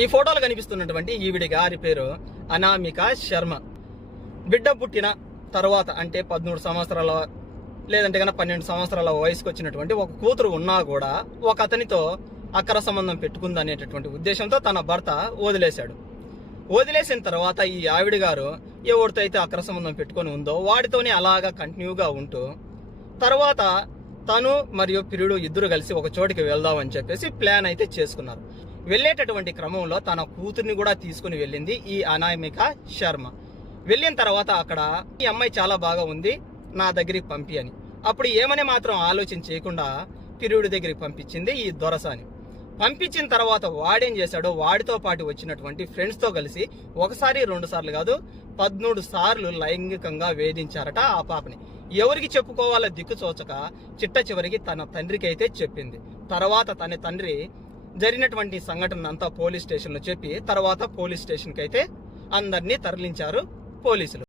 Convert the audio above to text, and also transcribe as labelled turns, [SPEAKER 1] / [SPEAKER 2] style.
[SPEAKER 1] ఈ ఫోటోలో కనిపిస్తున్నటువంటి ఈవిడి గారి పేరు అనామిక శర్మ. బిడ్డ పుట్టిన తర్వాత అంటే పదమూడు సంవత్సరాల లేదంటే కన్నా పన్నెండు సంవత్సరాల వయసుకు వచ్చినటువంటి ఒక కూతురు ఉన్నా కూడా ఒక అతనితో అక్ర సంబంధం పెట్టుకుందనేటటువంటి ఉద్దేశంతో తన భర్త వదిలేశాడు. వదిలేసిన తర్వాత ఈ ఆవిడ గారు ఎవరితో అయితే అక్ర సంబంధం పెట్టుకొని ఉందో వాడితోనే అలాగా కంటిన్యూగా ఉంటూ తర్వాత తను మరియు పిరుడు ఇద్దరు కలిసి ఒక చోటికి వెళ్దామని చెప్పేసి ప్లాన్ అయితే చేసుకున్నారు. వెళ్ళేటటువంటి క్రమంలో తన కూతుర్ని కూడా తీసుకుని వెళ్ళింది ఈ అనామిక శర్మ. వెళ్ళిన తర్వాత అక్కడ ఈ అమ్మాయి చాలా బాగా ఉంది నా దగ్గరికి పంపి అని. అప్పుడు ఏమని మాత్రం ఆలోచన చేయకుండా పిరుడి దగ్గరికి పంపించింది ఈ దొరసాని. పంపించిన తర్వాత వాడేం చేశాడో వాడితో పాటు వచ్చినటువంటి ఫ్రెండ్స్తో కలిసి ఒకసారి రెండు సార్లు కాదు పద్మూడు సార్లు లైంగికంగా వేధించారట ఆ పాపని. ఎవరికి చెప్పుకోవాలో దిక్కు చోచక చిట్ట చివరికి తన తండ్రికి అయితే చెప్పింది. తర్వాత తన తండ్రి జరిగినటువంటి సంఘటన అంతా పోలీస్ స్టేషన్లో చెప్పి తర్వాత పోలీస్ స్టేషన్ అయితే అందరినీ తరలించారు పోలీసులు.